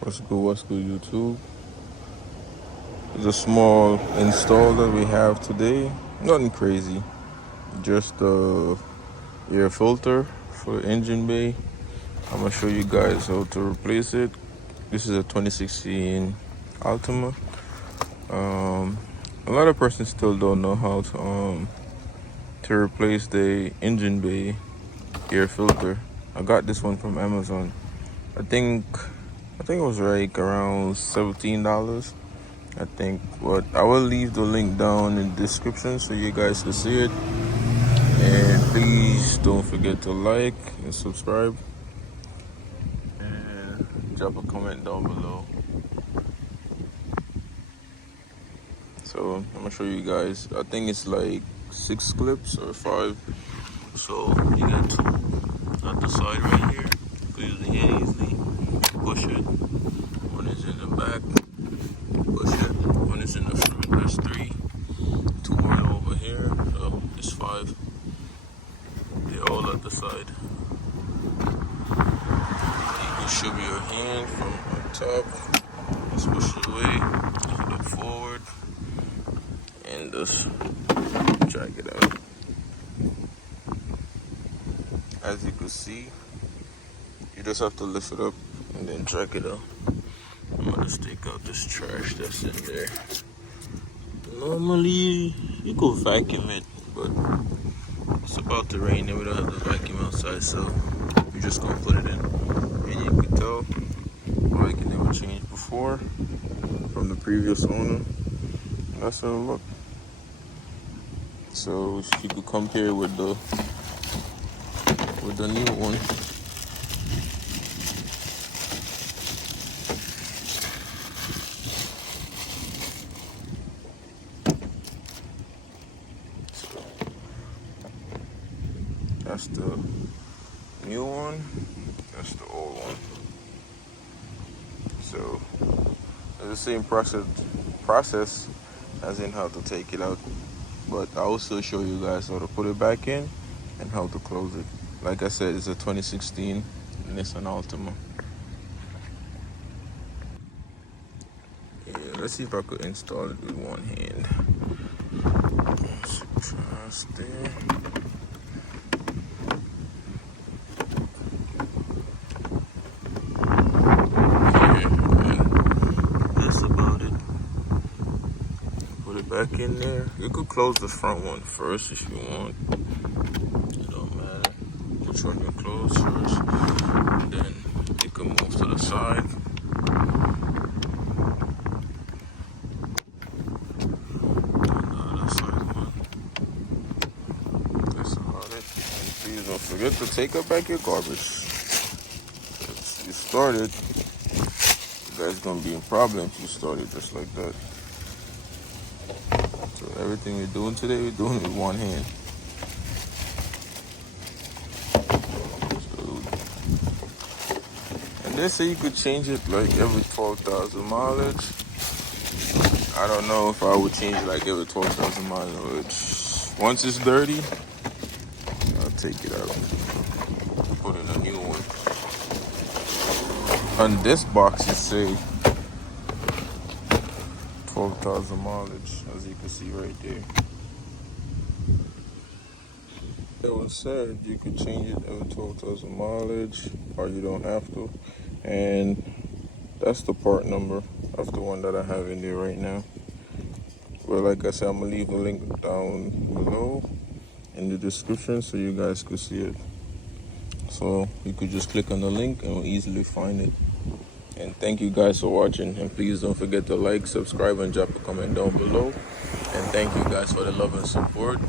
What's good, YouTube? It's a small install that we have today. Nothing crazy. Just air filter for the engine bay. I'm gonna show you guys how to replace it. This is a 2016 Altima. A lot of persons still don't know how to replace the engine bay air filter. I got this one from Amazon. I think it was like around $17. I think, but I will leave the link down in the description so you guys can see it. And please don't forget to like and subscribe and drop a comment down below. So I'm gonna show you guys. I think it's like 6 clips or 5. So you got 2 at the side right here. You can use the hand easily. Push it. One is in the back. Push it. One is in the front. That's 3. 2 more over here. So it's 5. They're all at the side. You can shove your hand from on top. Just push it away. Lift it forward. And just drag it out. As you can see, you just have to lift it up and then drag it out. I'm gonna just take out this trash that's in there. Normally, you could vacuum it, but it's about to rain and we don't have the vacuum outside, so we're just gonna put it in. And you can tell, like it never changed before from the previous owner. That's how it look. So you could compare with the new one. So that's the new one. That's the old one. So it's the same process as in how to take it out. But I also show you guys how to put it back in and how to close it. Like I said, it's a 2016 Nissan Altima. Yeah, let's see if I could install it with one hand. Just there. That's about it. Put it back in there. You could close the front one first if you want. It don't matter which one you close first. And then you can move to the side. Please don't forget to take out back your garbage. If you started, you guys gonna be in problems if you started just like that. So everything we're doing today, we're doing it with one hand. So, and they say you could change it like every 12,000 mileage. I don't know if I would change it like every 12,000 mileage. Once it's dirty, I'll take it out, put in a new one. On this box it say 12,000 mileage, as you can see right there. It was said you could change it every 12,000 mileage, or you don't have to. And that's the part number of the one that I have in there right now. Well, like I said, I'm gonna leave a link down below in the description so you guys could see it. So you could just click on the link and we'll easily find it. And thank you guys for watching, and please don't forget to like, subscribe, and drop a comment down below. And thank you guys for the love and support.